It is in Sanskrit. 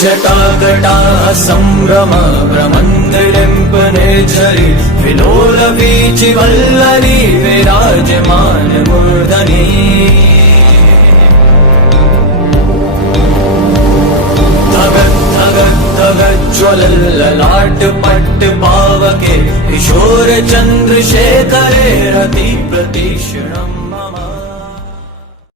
जटाकटाः सम्भ्रम भ्रमन्दडिम्पनिर्झरि विलोलवीचिवल्लरी विराजमानमूर्धनि ज्वलल्ललाट पट्ट पावके किशोर चन्द्रशेखरे रति प्रतीक्षणम्।